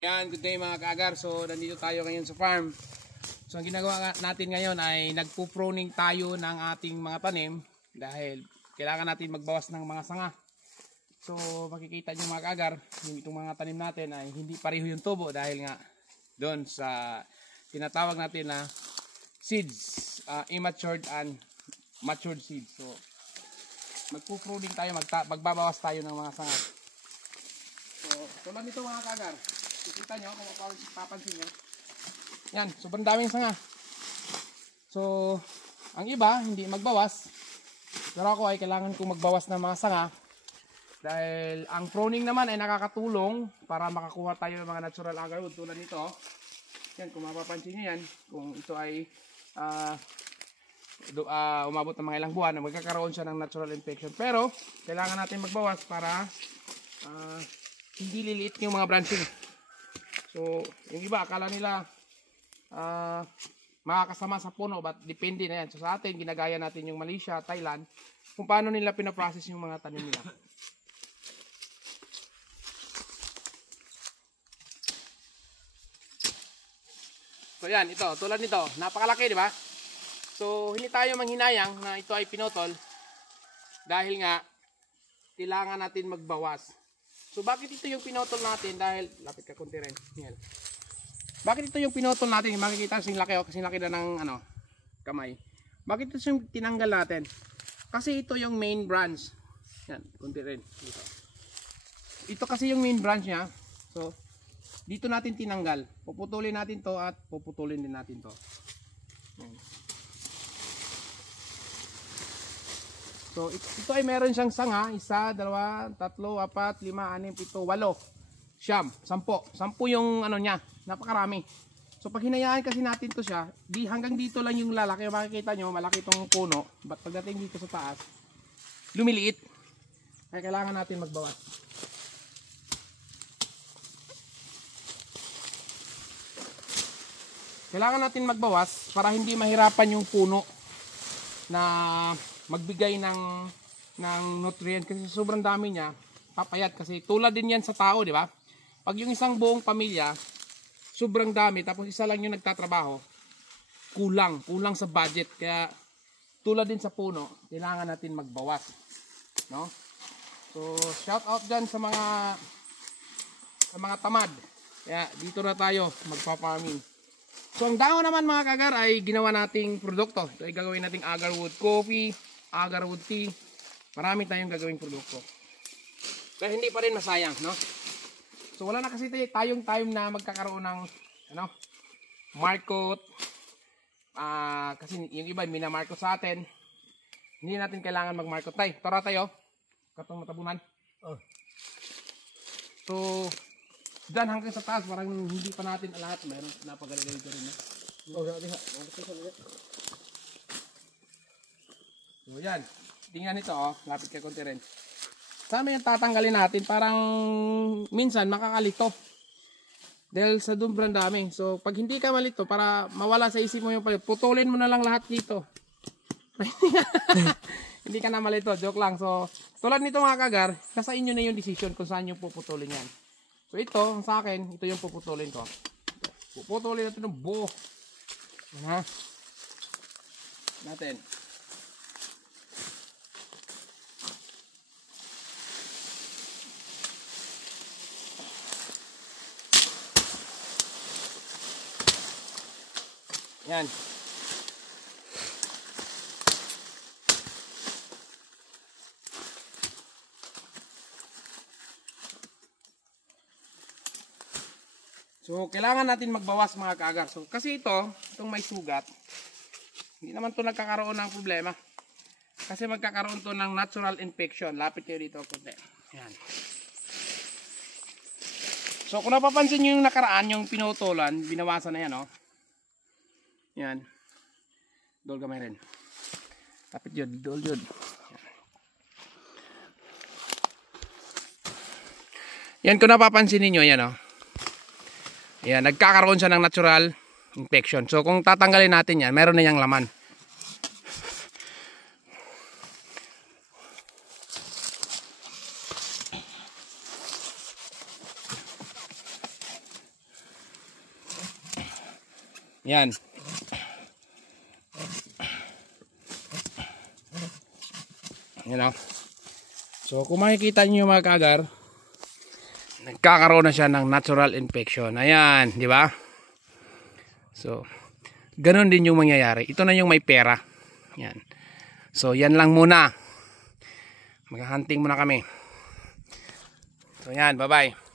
Yan, good day mga kaagar. So, nandito tayo ngayon sa farm. So, ang ginagawa natin ngayon ay nagpo-pruning tayo ng ating mga tanim dahil kailangan natin magbawas ng mga sanga. So, makikita nyo mga kaagar, yung itong mga tanim natin ay hindi pareho yung tubo dahil nga doon sa tinatawag natin na seeds, immatured and matured seeds. So, magpo-pruning tayo, magbabawas tayo ng mga sanga. So, tulad nito mga kaagar. Kita nyo kung papansin nyo. Yan, sobrang daming sanga. So, ang iba hindi magbawas. Pero ako ay kailangan kong magbawas ng mga sanga. Dahil ang pruning naman ay nakakatulong para makakuha tayo ng mga natural agarwood tulad nito. Yan, kung mapapansin nyo yan, kung ito ay umabot ng mga ilang buwan, magkakaroon siya ng natural infection. Pero, kailangan natin magbawas para hindi liliit yung mga branching. So, yung iba akala nila makakasama sa puno, but depende na yan. So, sa atin, ginagaya natin yung Malaysia, Thailand, kung paano nila pinaprocess yung mga tanim nila. So, yan, ito, tulad nito, napakalaki, di ba? So, hindi tayo manghinayang na ito ay pinotol dahil nga, kailangan natin magbawas. So, bakit ito yung pinotol natin? Dahil, lapit ka konti rin. Yan. Bakit ito yung pinotol natin? Makikita kasing laki, kasing laki na ng kamay. Bakit ito yung tinanggal natin? Kasi ito yung main branch. Yan, konti rin. Dito. Ito kasi yung main branch niya. So, dito natin tinanggal. Puputulin natin to at puputulin din natin to. Yan. So, ito ay meron siyang sanga, 1, 2, 3, 4, 5, 6, 7, 8, 9, 10, 10 yung ano niya, napakarami. So, pag hinayaan kasi natin to siya, hanggang dito lang yung lalaki. Makikita nyo, malaki itong puno. But pagdating dito sa taas, lumiliit. Kaya kailangan natin magbawas. Kailangan natin magbawas para hindi mahirapan yung puno na magbigay ng nutrient kasi sobrang dami niya, papayat kasi tulad din yan sa tao, di ba? Pag yung isang buong pamilya, sobrang dami, tapos isa lang yung nagtatrabaho, kulang sa budget. Kaya tulad din sa puno, kailangan natin magbawas, no? So, shout out dyan sa mga tamad. Kaya dito na tayo magpa-farming. So, ang dahon naman mga kagar ay ginawa nating produkto. Ito ay gagawin nating agarwood coffee, agarwood tea. Marami tayong gagawing produkto. Kaya hindi pa rin masayang, no? So, wala na kasi tayong time na magkakaroon ng market. Kasi yung iba minamarket sa atin. Hindi natin kailangan mag-market tayo. Tara tayo. Katong matabunan. Oh. So, dyan hanggang sa taas, parang hindi pa natin lahat. Mayroon napagaling rin. Oh, so, yan. Tingnan nito, oh. Lapit ka konti rin. Sana yung tatanggalin natin, parang minsan makakalito. Dahil sa dumbrang dami. So, pag hindi ka malito, para mawala sa isip mo yung palit, putulin mo na lang lahat dito. Hindi ka na malito, joke lang. So, tulad nito mga kagar, nasa inyo na yung decision kung saan yung puputulin yan. So ito, sa akin, ito yung puputulin ko. Puputulin natin ng buo. Yan ha. Natin. Yan. So, kailangan natin magbawas mga kaagar. So, kasi itong may sugat, hindi naman ito nagkakaroon ng problema. Kasi magkakaroon ito ng natural infection. Lapit kayo dito konti. Yan. So, kung napapansin nyo yung nakaraan, yung pinutulan, binawasan na yan, oh. Yan. Dol gamay rin. Lapit yun, dol yun. Yan, kung napapansin niyo yan, oh. Ayan, nagkakaroon siya ng natural infection. So, kung tatanggalin natin yan, meron na yang laman. Yan. Yan o. So kung makikita nyo mga kaagar, nagkakaroon na siya ng natural infection. Ayan, di ba? So, ganun din yung mangyayari. Ito na yung may pera. Yan. So, yan lang muna. Mag-hunting muna kami. So, yan. Bye-bye.